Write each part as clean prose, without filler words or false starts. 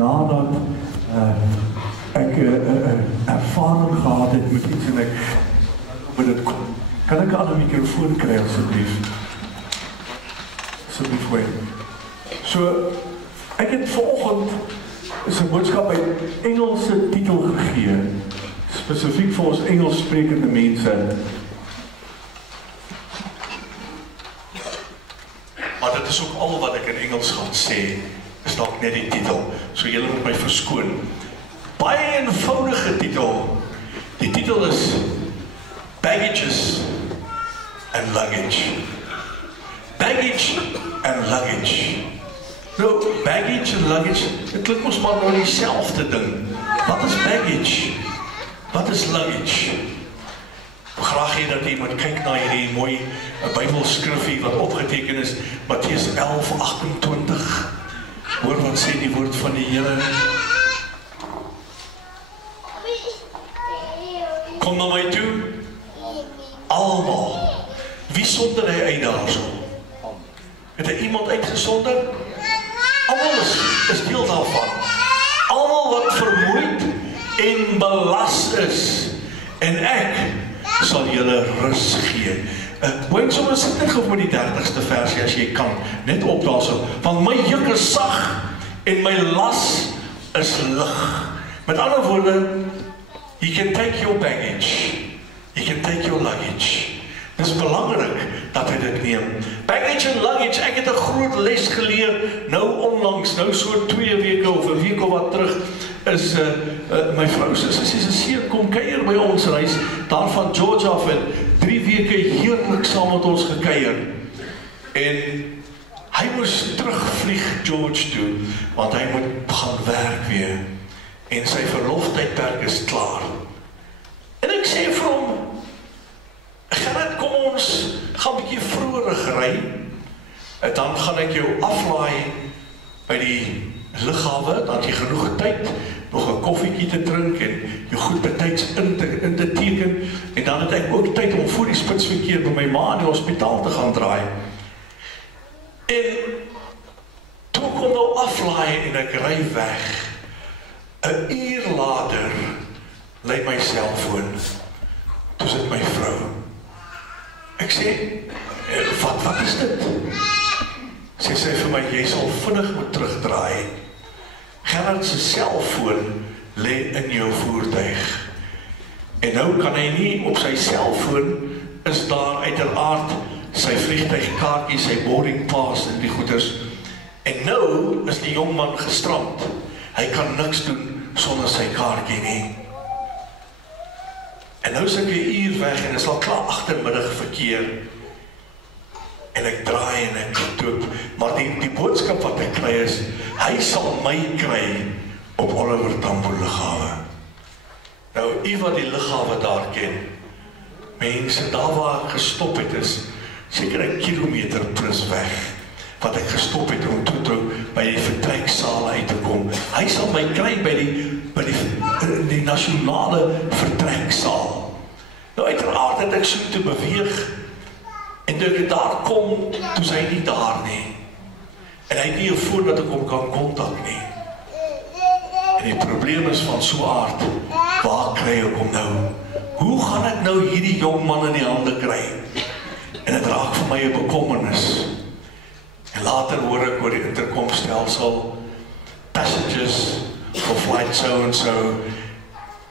nadat ek ervaring gehad het met iets en ek met dit kom. Kan ek 'n ander mikrofoon kry asseblief? Asseblief hoor. So, ek het vanoggend 'n boodskap by Engelse titel gegee, spesifiek vir ons Engels sprekende mense. Maar dit is ook al wat ek in Engels gaan sê, is dalk net die titel, so julle moet my verskoon. Baie eenvoudige titel. Die titel is Baggages and Luggage. Baggage and luggage. Nou, baggage en luggage, dit klink ons maar nou dieselfde ding. Wat is baggage? Wat is luggage? Ek graag hê dat jy moet kyk na hierdie mooi Bybelskrifgie wat opgeteken is, Matteus 11:28. Hoor wat sê die woord van die Here. Kom na my toe. Almal. Wie sonder hy uit daarso? Het hy iemand uitgesonder? Almal is deel daarvan. Almal wat vermoeid en belas is. En ek sal julle rus gee. Hoor sommer sit net gou met die 30ste versie as jy kan. Net op daarso. Want my juk is sag en my las is lig. Met ander woorde, you can take your baggage. You can take your luggage. Dit is belangrik dat hy dit neem. Baggage en luggage, ek het 'n groot les geleer, nou onlangs, nou so 2 weke of 'n week of wat terug, is my vrou sê, sy seun kom kuier by ons huis, daar van Georgia af en 3 weke heerlik saam met ons gekuier. En hy moes terugvlieg George toe, want hy moet gaan werk weer. En sy verloftydperk is klaar. En ek sê vir hom, Gerrit, kom ons gaan 'n bietjie vroeër ry. Dan gaan ek jou aflaai by die lughawe, dan het jy genoeg tyd, nog 'n koffietjie te drink en jou goed betyds in te teken. En dan het ek ook tyd om voor die spitsverkeer by my ma in die hospitaal te gaan draai. En toe kom nou aflaai en ek ry weg. 'n uur later lei my selfoon. Toe sit my vrou. Ek sê, wat is dit? Sy sê vir my, jy sal vinnig moet terugdraai. Gerrit se selfoon lê in jou voertuig. En nou kan hy nie op sy selfoon, is daar uiteraard sy vliegtuigkaartjie, sy boarding pass en die goeders. En nou is die jongman gestrand. Hy kan niks doen sonder sy kaartjie nie. En nou is ek 'n uur weg en is al klaar agtermiddag verkeer. En ek draai en ek toep. Maar die boodskap wat ek kry is, hy sal my kry op Oliver Tambo lughawe. Nou, u wat die lughawe daar ken, mense, daar waar ek gestop het is, seker 'n kilometer plus weg, wat ek gestop het om toe by die vertreksale uit te kom. Hy sal my kry by die nasionale vertreksaal. Nou uiteraard het ek so te beweeg en toe ek daar kom, toe is hy nie daar nie. En hy het nie 'n foon dat ek hom kan kontak nie. En die probleem is van so aard, waar kry ek hom nou? Hoe gaan ek nou hierdie jong man in die hande kry? En dit raak vir my 'n bekommernis. En later hoor ek oor die interkomstelsel, passengers for flight so and so,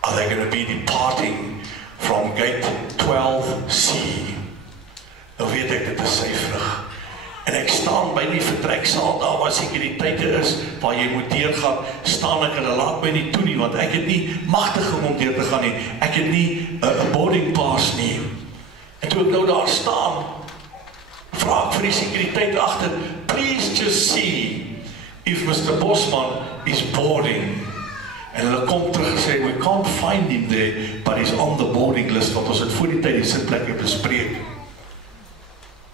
are they going to be departing from gate 12C? Nou weet ek dit is syferig. En ek staan by die vertreksaal, daar waar sekuriteite is, waar jy moet deurgaan, staan ek en hulle laat my nie toe nie, want ek het nie magtig om deur te gaan nie. Ek het nie 'n boarding pass nie. En toe ek nou daar staan, vra ek vir die sekuriteit agter, please just see if Mr. Bosman is boarding. En hulle kom terug en sê, we can't find him there, but he's on the boarding list, want ons het voor die tyd die sitplekke bespreek.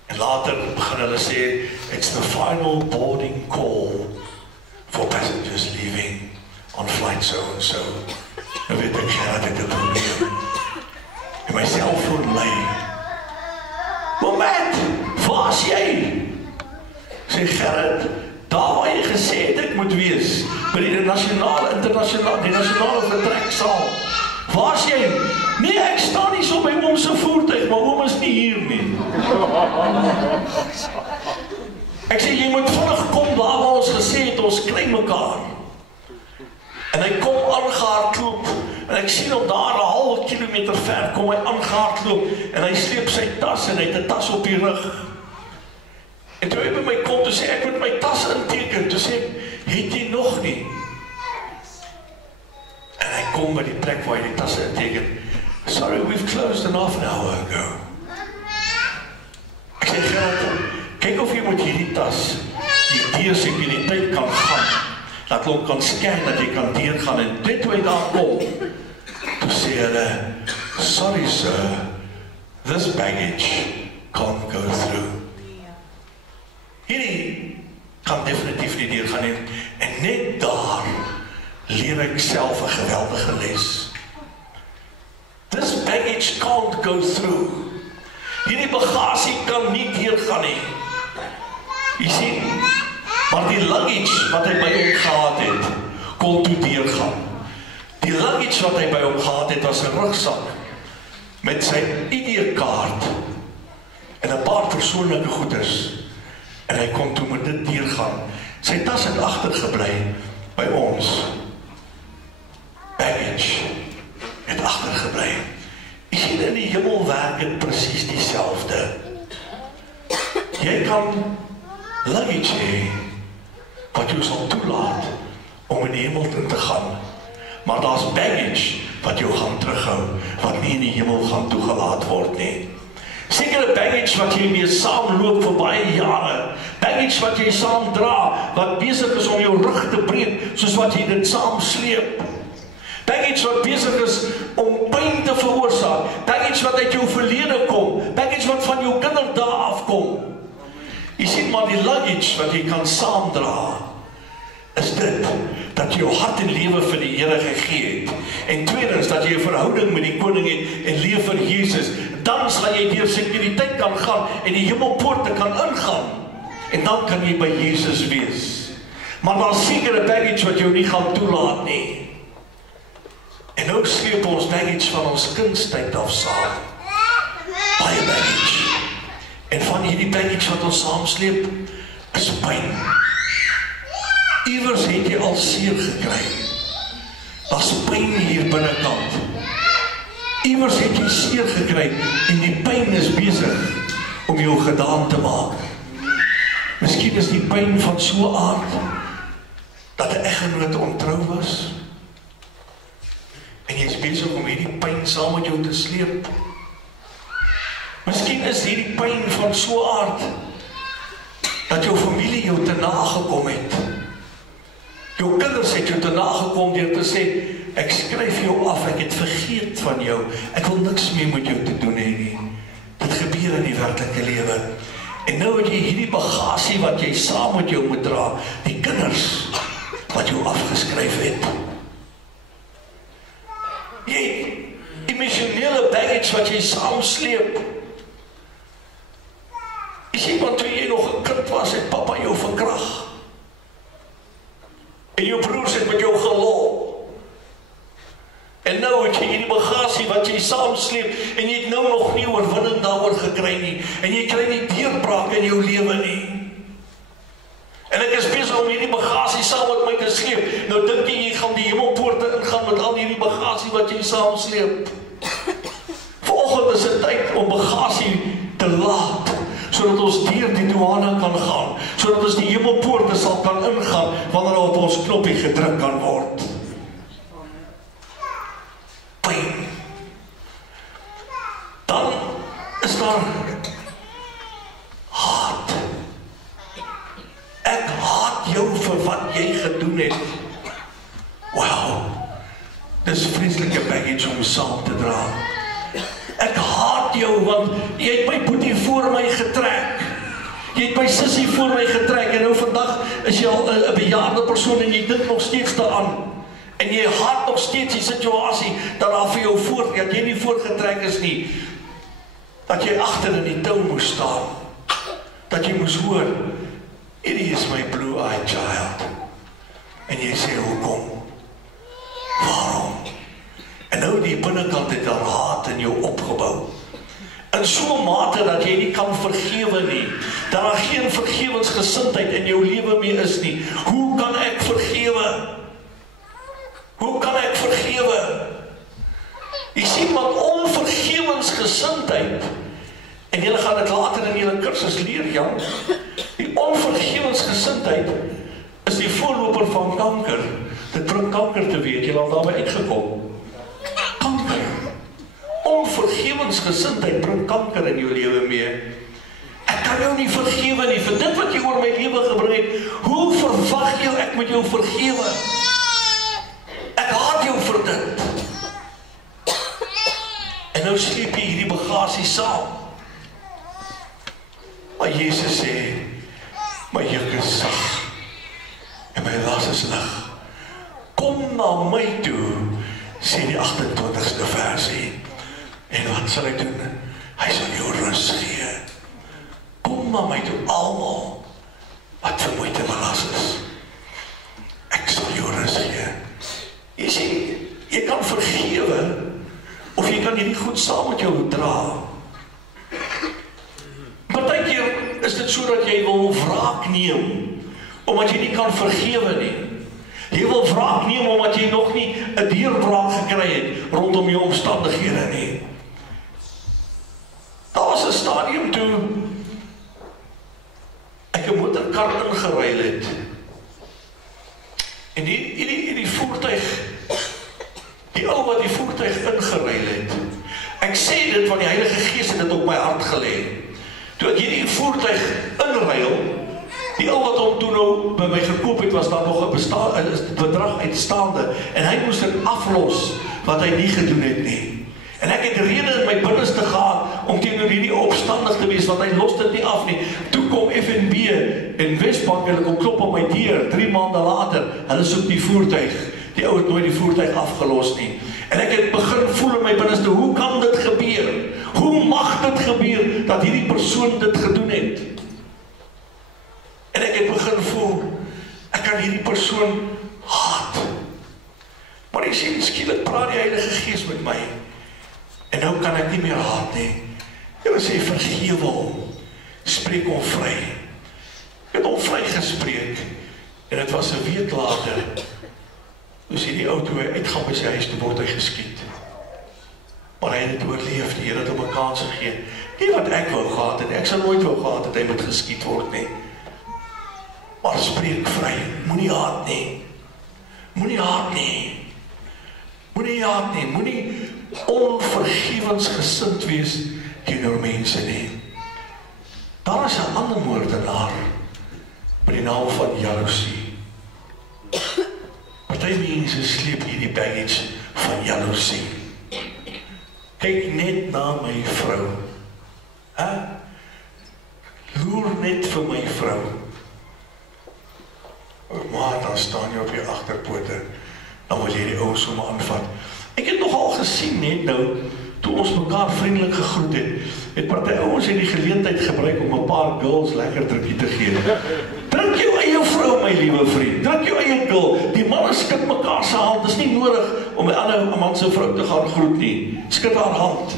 En later begin hulle sê, it's the final boarding call for passengers leaving on flight so and so. Nou weet ek, ja, dit het 'n probleem. En my selfoon lei. Moment, waar is jy? Sê Gerrit, Daar waar jy gesê het ek moet wees, by die nasionale vertreksaal. Waar is jy? Nee, ek staan nie so by oom se voertuig, maar oom is nie hier nie. Ek sê, jy moet vinnig kom daar waar ons gesê het, ons kry mekaar. En hy kom aangehardloop, en ek sien op daar 'n halwe kilometer ver, kom hy aangehardloop, en hy sleep sy tas, en hy het 'n tas op die rug. En toe hy by my kom, toe sê ek moet my tas inteken, toe sê ek, het jy nog nie? En hy kom by die plek waar hy die tas inteken, sorry, we've closed an half an hour ago. Ek sê, Gerard, kyk of jy moet hierdie tas, die deursekuriteit kan gaan, dat hulle kan scan, dat jy kan deurgaan, en dit toe hy daar kom, toe sê hulle, sorry sir, this baggage can't go through. Hierdie kan definitief nie deurgaan nie, en net daar leer ek self 'n geweldige les. This baggage can't go through. Hierdie bagasie kan nie deurgaan nie. Jy sien, maar die luggage wat hy by hom gehad het, kon toe deurgaan. Die luggage wat hy by hom gehad het, was 'n rugsak met sy ID-kaart en 'n paar persoonlike goederes. En hy kon toe met dit deurgaan. Sy tas het agtergebly by ons. Baggage het agtergebly. Jy sien, in die hemel werk dit presies dieselfde. Jy kan luggage hê wat jou sal toelaat om in die hemel te gaan. Maar daar's baggage wat jou gaan terughou, wat nie in die hemel gaan toegelaat word nie. Sekere baggage wat jy mee saamloop vir baie jare, baggage wat jy saam dra, wat besig is om jou rug te breek, soos wat jy dit saam sleep. Baggage wat besig is om pyn te veroorsaak, baggage wat uit jou verlede kom, baggage wat van jou kinderdae afkom. Jy sien maar die luggage wat jy kan saamdra, is dit, dat jy jou hart en lewe vir die Here gegee het. En tweedens, dat jy 'n verhouding met die koning het en leef vir Jesus. Dan sal jy deur sekuriteit kan gaan en die hemelpoorte kan ingaan. En dan kan jy by Jesus wees. Maar daar's sekere baggage wat jou nie gaan toelaat nie. En nou sleep ons baggage van ons kindstyd af saam. Baie baggage. En van hierdie baggage wat ons saam sleep, is pyn. Iewers het jy al seer gekry. Daar's pyn hier binnekant. Iewers het jy seer gekry en die pyn is besig om jou gedaan te maak. Miskien is die pyn van so 'n aard dat 'n eggenoot ontrou was. En jy is besig om hierdie pyn saam met jou te sleep. Miskien is hierdie pyn van so 'n aard dat jou familie jou te nagekom het. Jou kinders het jou te nagekom deur te sê, ek skryf jou af, ek het vergeet van jou, ek wil niks meer met jou te doen hê nie. Dit gebeur in die werklike lewe. En nou het jy hierdie bagasie wat jy saam met jou moet dra, die kinders wat jou afgeskryf het. Jy emosionele baggage wat jy saam sleep. Jy sien, want toe jy nog 'n kind was, het papa jou verkrag. En jou broers het met jou gelol. En nou het jy hierdie bagasie wat jy saam sleep, en jy het nou nog nie oorwinning daaroor gekry nie, en jy kry nie deurbraak in jou lewe nie. En ek is besig om hierdie bagasie saam met my te sleep. Nou dink jy gaan die hemelpoorte ingaan met al hierdie bagasie wat jy saam sleep. Vanoggend is dit tyd om bagasie te laat, sodat ons deur die douane kan gaan, sodat ons die hemelpoorte sal kan ingaan, wanneer op ons knoppie gedruk kan word. Pyn. Dan is daar haat. Ek haat jou vir wat jy gedoen het. Wow, dis vreeslike baggage om saam te dra. Ek haat jou want jy het my boetie voor my getrek. Jy het my sussie voor my getrek en nou vandag is jy al 'n bejaarde persoon en jy dink nog steeds daaraan. En jy haat nog steeds die situasie dat daar vir jou voor, dat jy nie voorgetrek is nie. Dat jy agter in die tou moes staan. Dat jy moes hoor, hierdie is my blue-eyed child. En jy sê, hoekom? Waarom? En nou die binnenkant het daar haat in jou opgebou. In so 'n mate dat jy nie kan vergewe nie. Dat daar geen vergewensgesindheid in jou lewe meer is nie. Hoe kan ek vergewe? Hoe kan ek vergewe? Jy sien wat onvergewensgesindheid, en julle gaan dit later in julle kursus leer, ja. Die onvergewensgesindheid is die voorloper van kanker. Dit bring kanker te weet, julle al daarby uitgekom. Kanker. Onvergewensgesindheid bring kanker in jou lewe mee. Ek kan jou nie vergewe nie, vir dit wat jy oor my lewe gebring het. Hoe verwag jy ek moet jou vergewe? Ek haat jou vir dit. En nou sleep jy hierdie bagasie saam. Maar Jesus sê, my juk is sag en my las is lig. Kom na my toe, sê die 28ste versie. En wat sal ek doen? Hy sal jou rus gee. Kom na my toe, almal wat vermoeid en belas is. Ek sal jou rus gee. Jy sien, jy kan vergewe, of jy kan hierdie goed saam met jou dra. Partykeer is dit so dat jy wil wraak neem, omdat jy nie kan vergewe nie. Jy wil wraak neem, omdat jy nog nie 'n deurbraak gekry het, rondom jou omstandighede nie. Daar was 'n stadium toe, ek 'n motorkar ingeruil het. En die voertuig, die ou wat die voertuig ingeruil het, ek sê dit want die Heilige Gees het dit op my hart gelê. Toe ek hierdie voertuig inruil, die ou wat hom toe nou by my gekoop het, was daar nog 'n bedrag uitstaande, en hy moes dit aflos, wat hy nie gedoen het nie. En ek het rede in my binneste gehad, om teenoor hierdie opstandig te wees, want hy los dit nie af nie. Toe kom FNB en Westbank, hulle kom klop op my deur, 3 maande later, hulle soek die voertuig. Die ou het nooit die voertuig afgelos nie. En ek het begin voel in my binneste, hoe kan dit gebeur? Hoe mag dit gebeur, dat hierdie persoon dit gedoen het? En ek het begin voel, ek kan hierdie persoon haat. Maar jy sien, skielik praat die Heilige Gees met my. En nou kan ek nie meer haat nie. Jy sê, vergewe hom. Spreek hom vry. Ek het hom vry gespreek. En het was 'n week later, toe sien die ou toe hy uitgaan by sy huis, toe word hy geskiet. Maar hy het oorleef, die Here het hom 'n kans gegee. Nie wat ek wou gehad het, ek sal nooit wou gehad het, hy moet geskiet word nie. Maar spreek vry, moenie haat nie. Moenie haat nie. Moenie haat nie, moenie onvergewensgesind wees teenoor mense nie. Daar is 'n ander moordenaar met die naam van jaloesie. Party mense sleep hierdie baggage van jaloesie. Kyk net na my vrou. Loer net vir my vrou. Maar dan staan jy op jou agterpote, dan wil jy die ou sommer aanvat. Ek het nogal gesien net nou, toe ons mekaar vriendelik gegroet het party ouens die geleentheid gebruik om 'n paar girls lekker drukkie te gee. Druk jou eie vrou, my liewe vriend. Druk jou eie girl. Die manne skud mekaar se hand. Dit is nie nodig om 'n ander man se vrou te gaan groet nie. Skud haar hand.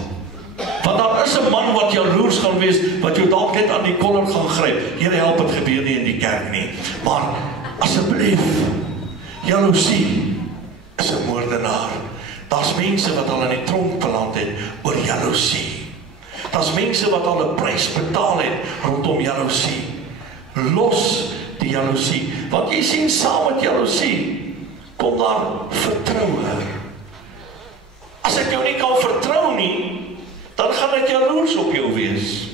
Want daar is 'n man wat jaloers gaan wees, wat jou dalk net aan die kollar gaan gryp. Here help, dit gebeur nie in die kerk nie. Maar asseblief, jaloesie is 'n moordenaar. Daar's mense wat al in die tronk beland het oor jaloesie. Daar's mense wat al 'n prys betaal het rondom jaloesie. Los die jaloesie, want jy sien, saam met jaloesie kom daar vertroue. As ek jou nie kan vertrou nie, dan gaan ek jaloers op jou wees.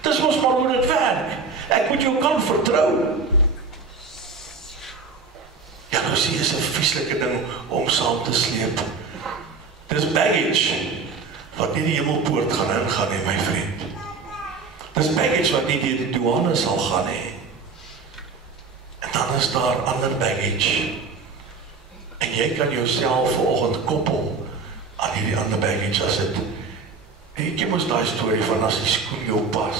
Dis mos maar hoe dit werk. Ek moet jou kan vertrou. Jaloesie is 'n vieslike ding om saam te sleep. Dis baggage wat nie die hemelpoort gaan ingaan nie, my vriend. Dis baggage wat nie deur die douane sal gaan nie. En dan is daar ander baggage. En jy kan jouself vanoggend koppel aan hierdie ander baggage as dit. Ek mos daai storie van as die skoen jou pas.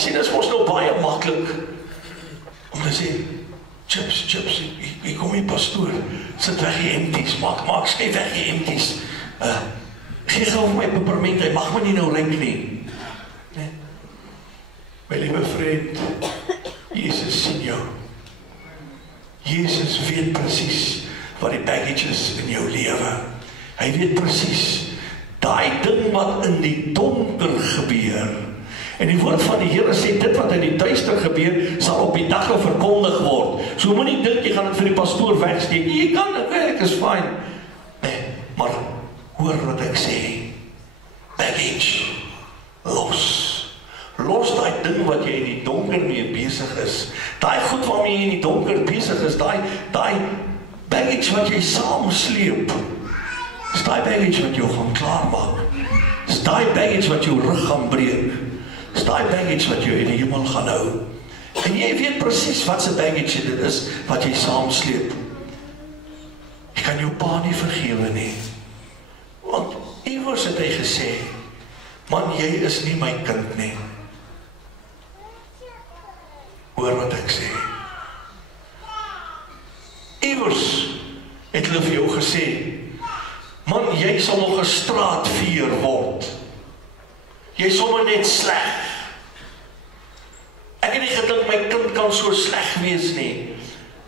Jy sien, dit is mos nou baie maklik om te sê, chips, hier kom die pastoor, sit weg die empties, maak skryf weg die empties, gee gauw my peperment, hy mag my nie nou rink nie. Nee. My liewe vriend, Jesus sien jou. Jesus weet presies wat die baggage is in jou lewe. Hy weet presies, daai ding wat in die donker gebeur, en die woord van die Here sê, dit wat in die duister gebeur, sal op die dag verkondig word. So moet nie dink, jy gaan dit vir die pastoor wegsteek. Jy kan dit, ek is fine. Nee, maar hoor wat ek sê. Baggage. Los daai ding wat jy in die donker mee besig is. Daai goed waarmee jy in die donker besig is, daai baggage wat jy saam sleep. Dis daai baggage wat jou gaan klaarmaak. Dis daai baggage wat jou rug gaan breek. Dis daai baggage wat jou in die hemel gaan hou. En jy weet presies wat se baggage dit is wat jy saam sleep. Jy kan jou pa nie vergewe nie. Want iewers het hy gesê, man, jy is nie my kind nie. Hoor wat ek sê. Iewers het hulle vir jou gesê, man, jy sal nog 'n straatveer word. Jy is sommer net sleg. Ek het nie gedink my kind kan so sleg wees nie.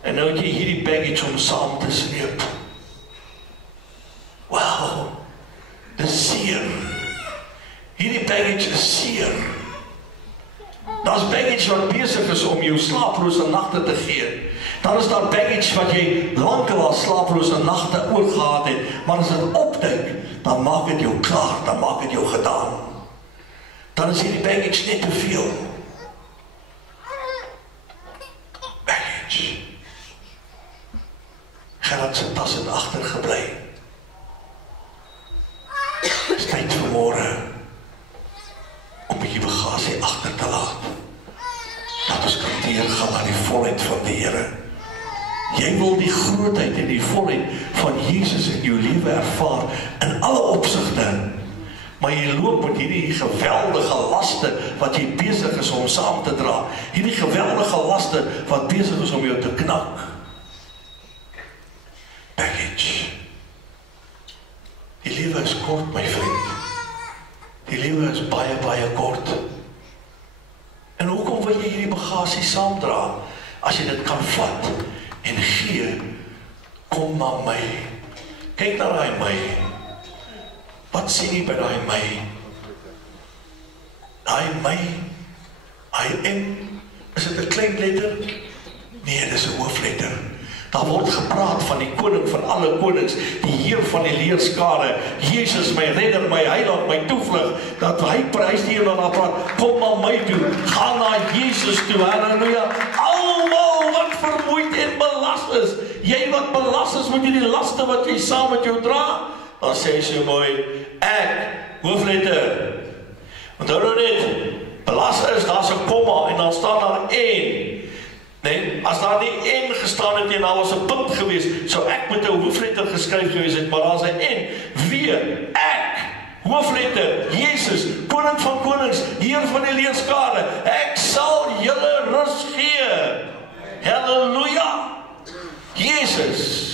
En nou het jy hierdie baggage om saam te sleep. Wow, dis seer. Hierdie baggage is seer. Daar's baggage wat besig is om jou slaaplose nagte te gee. Dan is daar baggage wat jy lankal al slaaplose nagte oorgehad het, maar as dit opduik, dan maak dit jou klaar, dan maak dit jou gedaan. Dan is hierdie baggage net te veel. Baggage. Gerard se tas het agtergebly. Dis tyd vir môre om die bagasie agter te laat. Dat ons kan deurgaan na die volheid van die Here. Jy wil die grootheid en die volheid van Jesus in jou lewe ervaar in alle opsigte. Maar jy loop met hierdie geweldige laste wat jy besig is om saam te dra. Hierdie geweldige laste wat besig is om jou te knak. Baggage. Die lewe is kort, my vriend. Die lewe is baie, baie kort. En hoekom wil jy hierdie bagasie saamdra? As jy dit kan vat en gee, kom na my. Kyk na daai my. Wat sien jy by daai my? Daai my, is dit 'n klein letter? Nee, dit is 'n hoofletter. Daar word gepraat van die koning van alle konings, die Heer van die leerskare, Jesus, my redder, my heiland, my toevlug, dat hy prys die Here na praat, kom na my toe, ga na Jesus toe, halleluja, almal wat vermoeid en belast is, jy wat belast is met die laste wat jy saam met jou dra, dan sê hy so mooi, ek, hoofletter, onthou nou net, belast is, daar is 'n komma, en dan staan daar en, nee, as daar nie en gestaan het en daar was 'n punt gewees, sou ek met 'n hoofletter geskryf gewees het, maar daar is 'n en, wie, ek, hoofletter, Jesus, koning van konings, Heer van die leerskare, ek sal julle rus gee, halleluja, Jesus,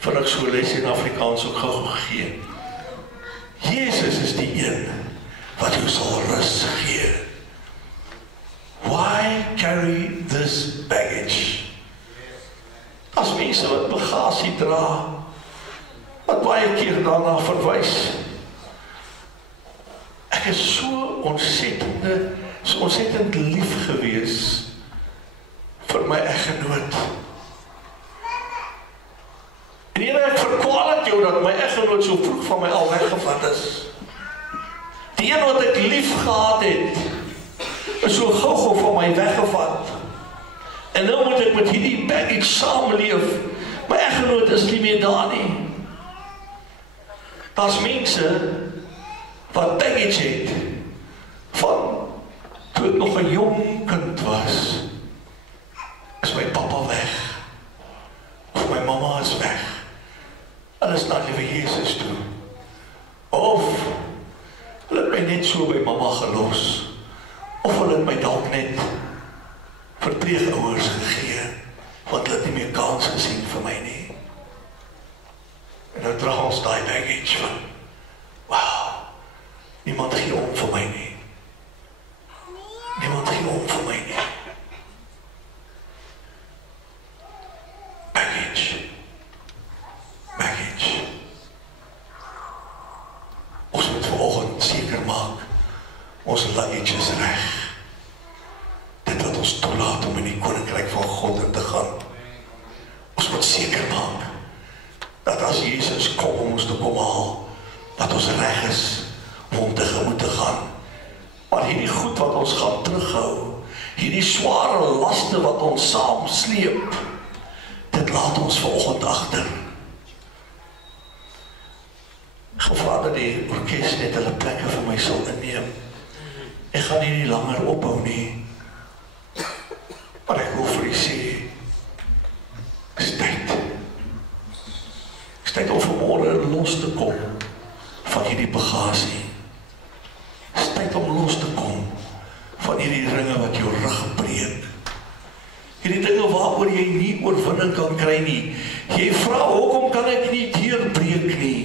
vir ek so les in Afrikaans ook gou gegee, Jesus is die een, wat jou sal rus gee. Why carry this baggage? As mense wat bagasie dra, wat baie keer daarna verwys. Ek is so ontsettend lief gewees vir my eggenoot. En Here, ek verkwalik jou dat my eggenoot so vroeg van my al weggevat is. Die een wat ek lief gehad het, is so gou van my weggevat. En nou moet ek met hierdie baggage saamleef. My eggenoot is nie meer daar nie. Daar's mense wat baggage het van toe ek nog 'n jong kind was. Is my papa weg. Of my mamma is weg. Hulle is na liewe Jesus toe. Of hulle het my net so by mamma gelos. Of hulle het my dalk net verpleegouers gegee, want hulle het nie meer kans gesien vir my nie. En nou dra ons daai baggage van, wow, niemand gee om vir my nie. Niemand gee om vir my nie. Baggage. Baggage. Ons moet vanoggend seker maak, ons luggage is reg. Dit wat ons toelaat om in die koninkryk van God in te gaan. Ons moet seker maak, dat as Jesus kom om ons te kom haal, dat ons reg is om hom tegemoet te gaan. Maar hierdie goed wat ons gaan terughou, hierdie sware laste wat ons saam sleep, dit laat ons vanoggend agter. Gevra dat die orkes net hulle plekke vir my sal inneem. Ek gaan hier nie langer ophou nie. Maar ek wil vir u sê, is tyd. Is tyd om vanmôre los te kom van hierdie bagasie. Is tyd om los te kom van hierdie ringe wat jou rug breek. Hierdie dinge waaroor jy nie oorwinning kan kry nie. Jy vra, hoekom kan ek nie deurbreek nie?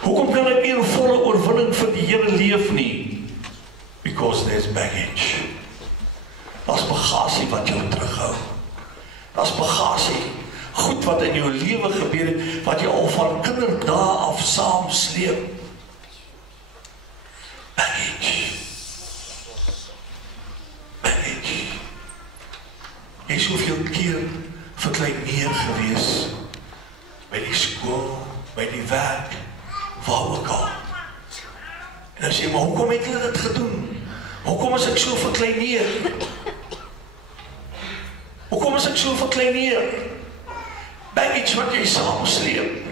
Hoekom kan ek nie 'n volle oorwinning vir die Here leef nie? Because there's baggage. Daar's bagasie wat jou terughou. Daar's bagasie, goed wat in jou lewe gebeur het, wat jy al van kinderdae af saam sleep. Baggage. Baggage. Jy is soveel keer verkleineer gewees, by die skool, by die werk, waar ook al. En dan sê jy, maar hoekom het hulle dit gedoen? Hoekom is ek so verkleineer? Hoekom is ek so verkleineer? Baggage wat jy saam sleep.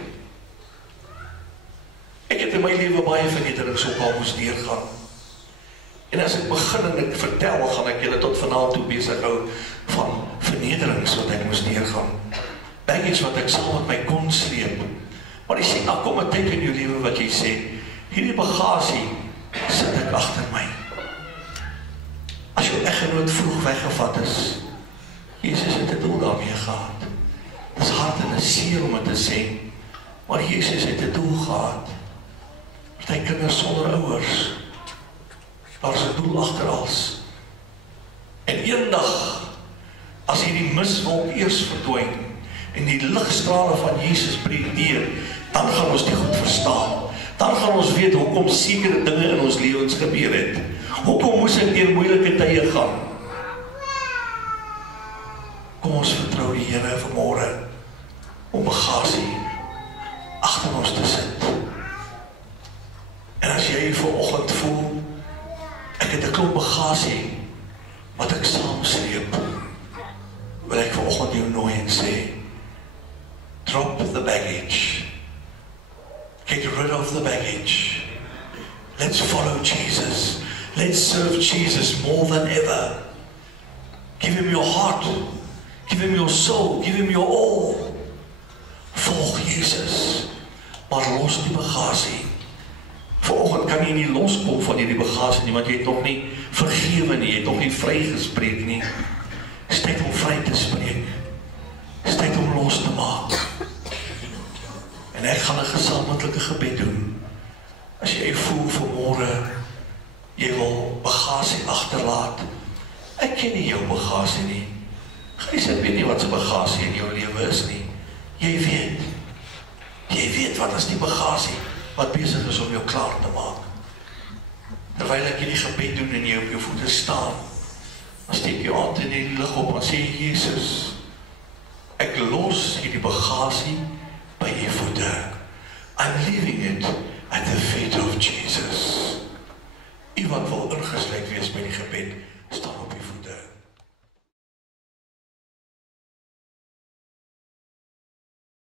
Ek het in my lewe baie vernederings op al moes deurgaan. En as ek begin en ek vertel, gaan ek julle tot vanaand toe besig hou van vernederings wat ek moes deurgaan. Baggage wat ek saam met my kon sleep. Maar jy sê, nou kom 'n tyd in jou lewe wat jy sê, hierdie bagasie sit ek agter my. As jou eggenoot vroeg weggevat is, Jesus het 'n doel daarmee gehad. Dit is hard en seer om het te sê, maar Jesus het 'n doel gehad. Party kinders sonder ouers, daar is 'n doel agter alles. En eendag, as hierdie miswolk eers verdwyn, en die ligstrale van Jesus breek deur, dan gaan ons dit goed verstaan. Dan gaan ons weet hoekom sekere dinge in ons lewens gebeur het. Hoekom moes ek deur moeilike tye gaan? Kom ons vertrou die Here vanmôre om bagasie agter ons te sit. En as jy vanoggend voel, ek het 'n klomp bagasie wat ek saam sleep, wil ek vanoggend jou nooi en sê, drop the baggage. Get rid of the baggage. Let's follow Jesus. Let's serve Jesus more than ever. Give him your heart. Give him your soul. Give him your all. Volg Jesus. Maar los die bagasie. Vanoggend kan jy nie loskom van hierdie bagasie nie, want jy het nog nie vergewe nie, jy het nog nie vrygespreek nie. Dis tyd om vry te spreek. Dis tyd om los te maak. En ek gaan 'n gesamentlike gebed doen. As jy voel vanmôre, jy wil bagasie agterlaat. Ek ken nie jou bagasie nie. Jy weet nie wat se bagasie in jou lewe is nie. Jy weet. Jy weet wat is die bagasie wat besig is om jou klaar te maak. Terwyl ek hierdie gebed doen en jy op jou voete staan, dan steek jy hand in die lug op en sê, Jesus, ek los hierdie bagasie by u voete. I'm leaving it at the feet of Jesus. U wat wil ingesluit wees by die gebed, staan op.